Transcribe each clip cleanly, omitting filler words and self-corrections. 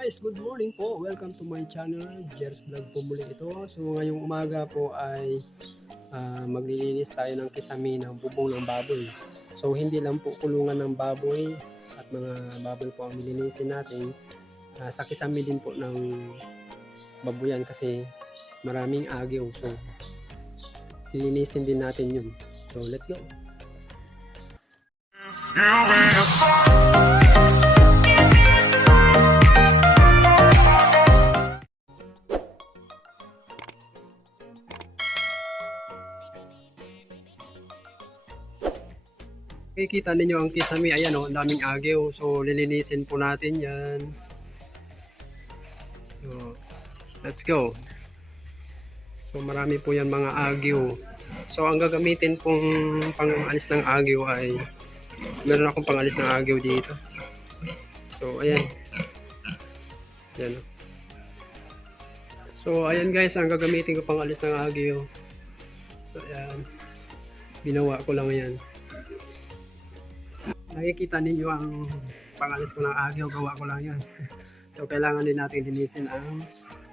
Guys, good morning po. Welcome to my channel, Jers Vlog po muli ito. So ngayong umaga po ay maglilinis tayo ng kisame ng bubong ng baboy. So hindi lang po kulungan ng baboy at mga baboy po ang nilinisin natin. Sa kisame din po ng babuyan kasi maraming agyo. So lilinisin din natin yun. So let's go. Kikita ninyo ang kisame, ayan o, ang daming agyo. So lilinisin po natin yan. So, let's go. So marami po yan mga agyo. So ang gagamitin pong pang-alis ng agyo ay meron akong pang-alis ng agyo dito. So ayan. Ayan. So ayan guys, ang gagamitin ko pang-alis ng agyo. So ayan. Ginawa ko lang yan. Nakikita ninyo ang pang-alis ko ng agyo, gawa ko lang yan. So kailangan din natin linisin ang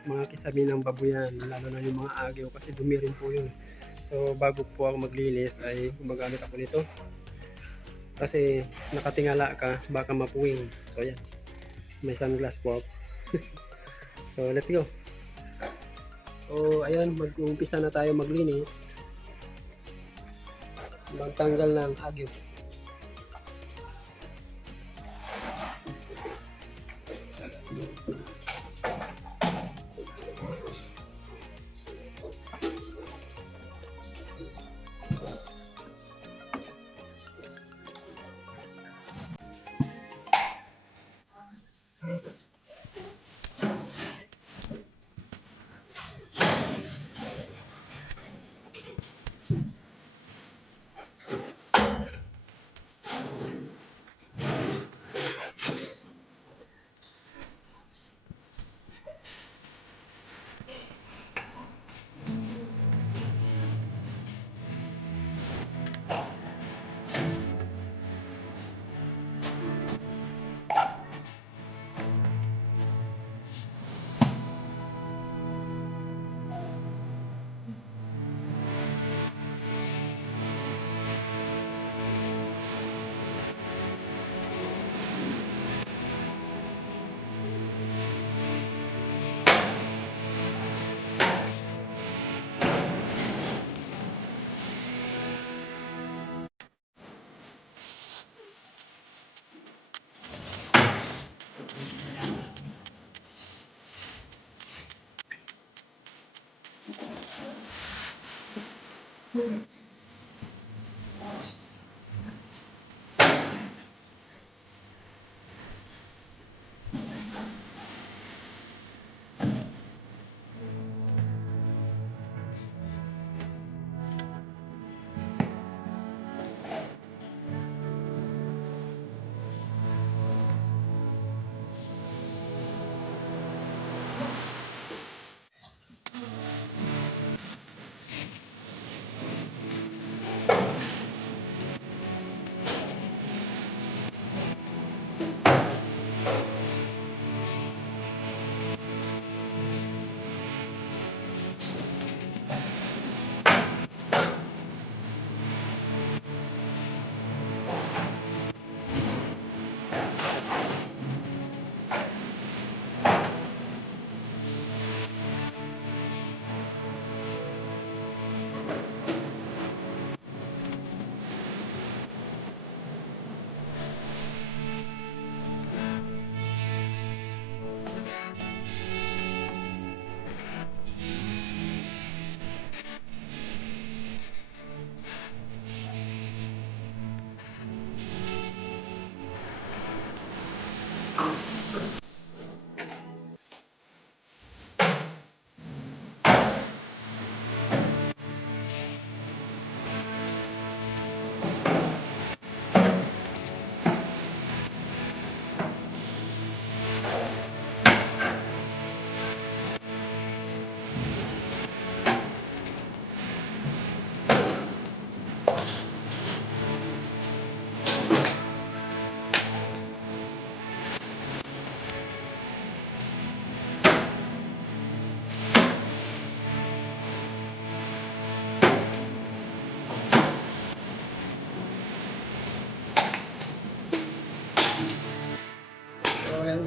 mga kisame ng babuyan, lalo na yung mga agyo kasi dumi rin po yun. So bago po ako maglinis ay gumagamit ako nito kasi nakatingala ka baka mapuwing. So yan, may sunglass po ako. So let's go. So ayan, mag-umpisa na tayo maglinis, magtanggal ng agyo.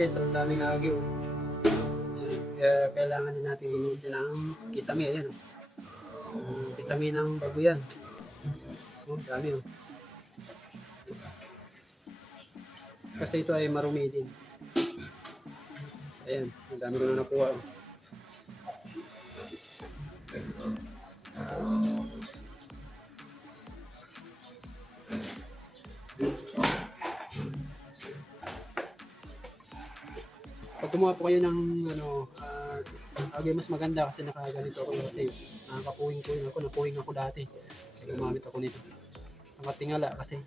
guys, ang daming agyo. Kaya kailangan din natin linisin ang kisame. Ayan. Kisame ng babuyan. Dami. Kasi ito ay marumi din. Ayan, ang dami ko na nakuha. Pag kumuha po kayo ng agay mas maganda kasi nakaganito ako kasi nakapuwing-puwing ako, napuwing ako dati. Kaya gumamit ako nito. Nakatingala kasi.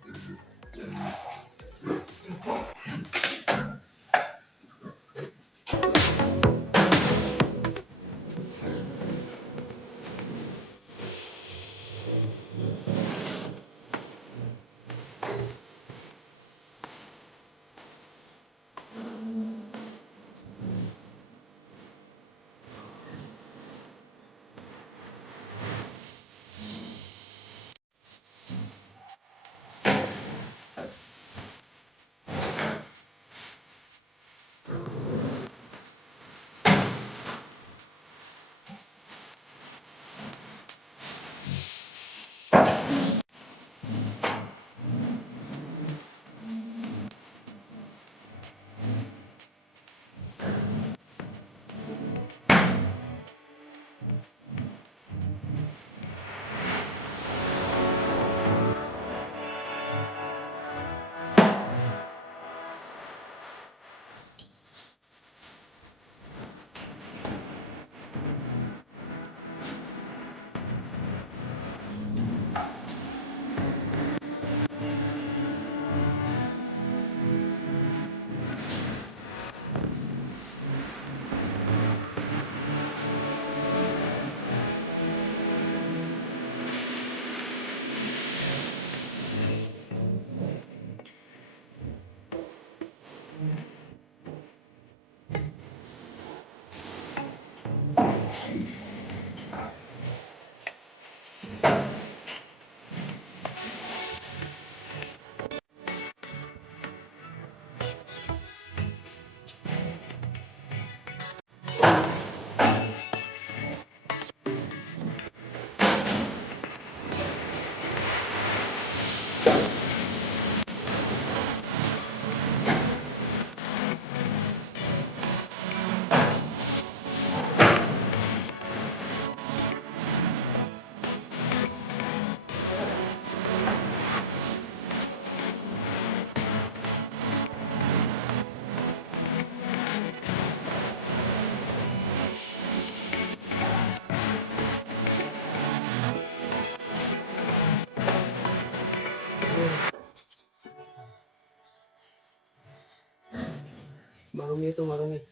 Marumi ito, marumi.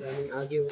Daming agyo.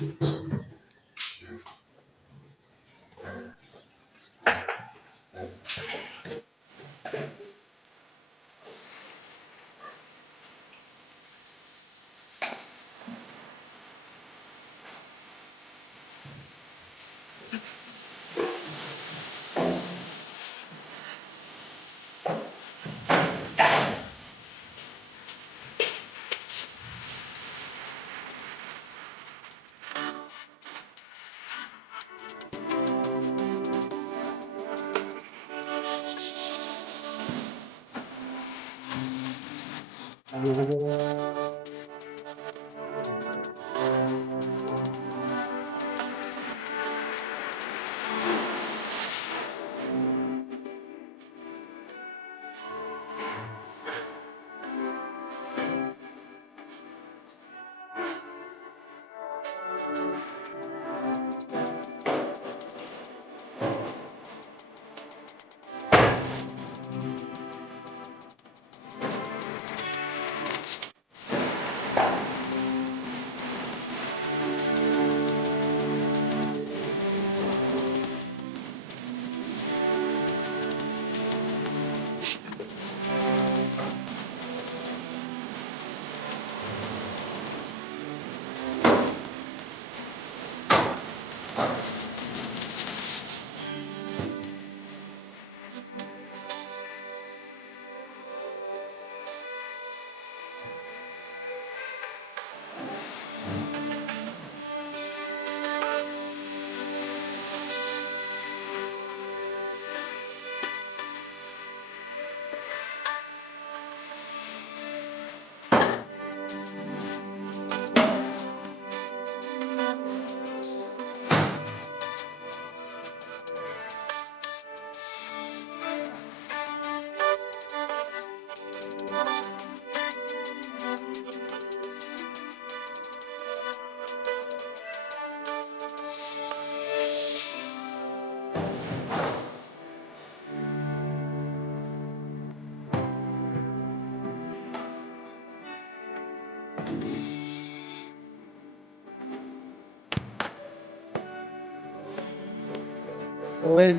Well,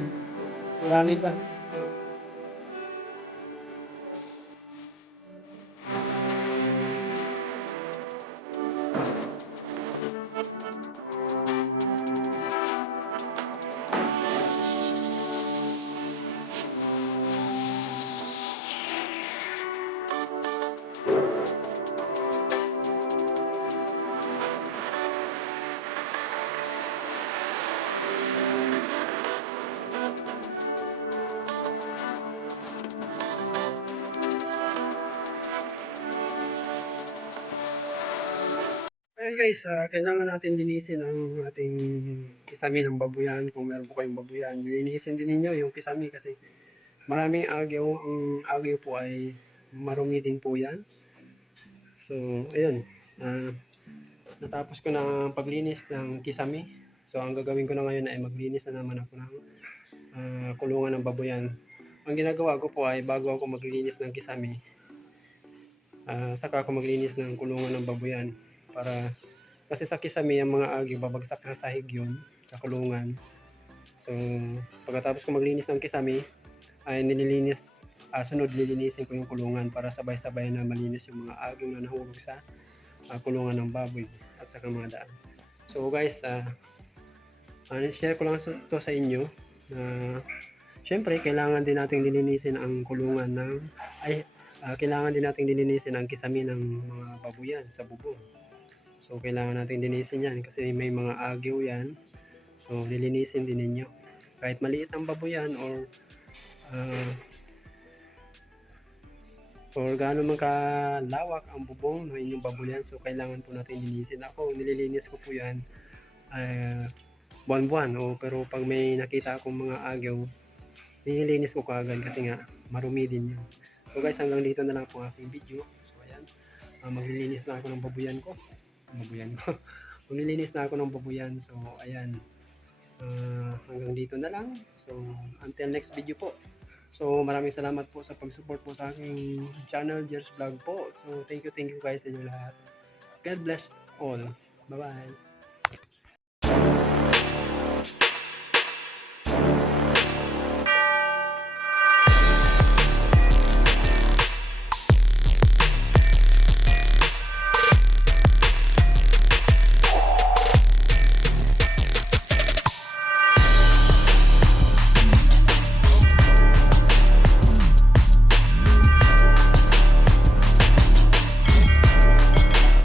marami pa. Ayun guys, kailangan natin linisin ang ating kisame ng babuyan. Kung meron po kayong babuyan, linisin din ninyo yung kisame kasi maraming agyo. Ang agyo po ay marumi din po yan. So, ayun. ah, Natapos ko na paglinis ng kisame. So, ang gagawin ko na ngayon ay maglinis na naman ako ng kulungan ng babuyan. Ang ginagawa ko po ay bago ako maglinis ng kisame, saka ako maglinis ng kulungan ng babuyan. Kasi sa kisame, ang mga agyo, babagsak na sahig yun sa kulungan. So, pagkatapos ko maglinis ng kisame, ay sunod nilinisin ko yung kulungan para sabay-sabay na malinis yung mga agyo na nahulog sa kulungan ng baboy at saka mga daan. So guys, share ko lang to sa inyo na syempre kailangan din nating lilinisin ang kulungan kailangan din nating lilinisin ang kisame ng mga babuyan sa bubong. So kailangan nating linisin yan kasi may mga agyo yan. So lilinisin din ninyo. Kahit maliit ang babuyan or gaano man kalawak ang bubong ng inyong babuyan, so kailangan po natin linisin. Ako, nililinis ko po yan buwan-buwan. Pero pag may nakita akong mga agyo, nililinis ko kaagad kasi nga marumi din yun. So guys, hanggang dito na lang po aking video. So ayan, maglilinis na ako ng babuyan ko. Maglilinis na ako ng babuyan. So ayan, hanggang dito na lang. So until next video po. So maraming salamat po sa pag-support po sa aking channel, Jer's Vlog po. So thank you guys sa inyo lahat. God bless all. Bye-bye.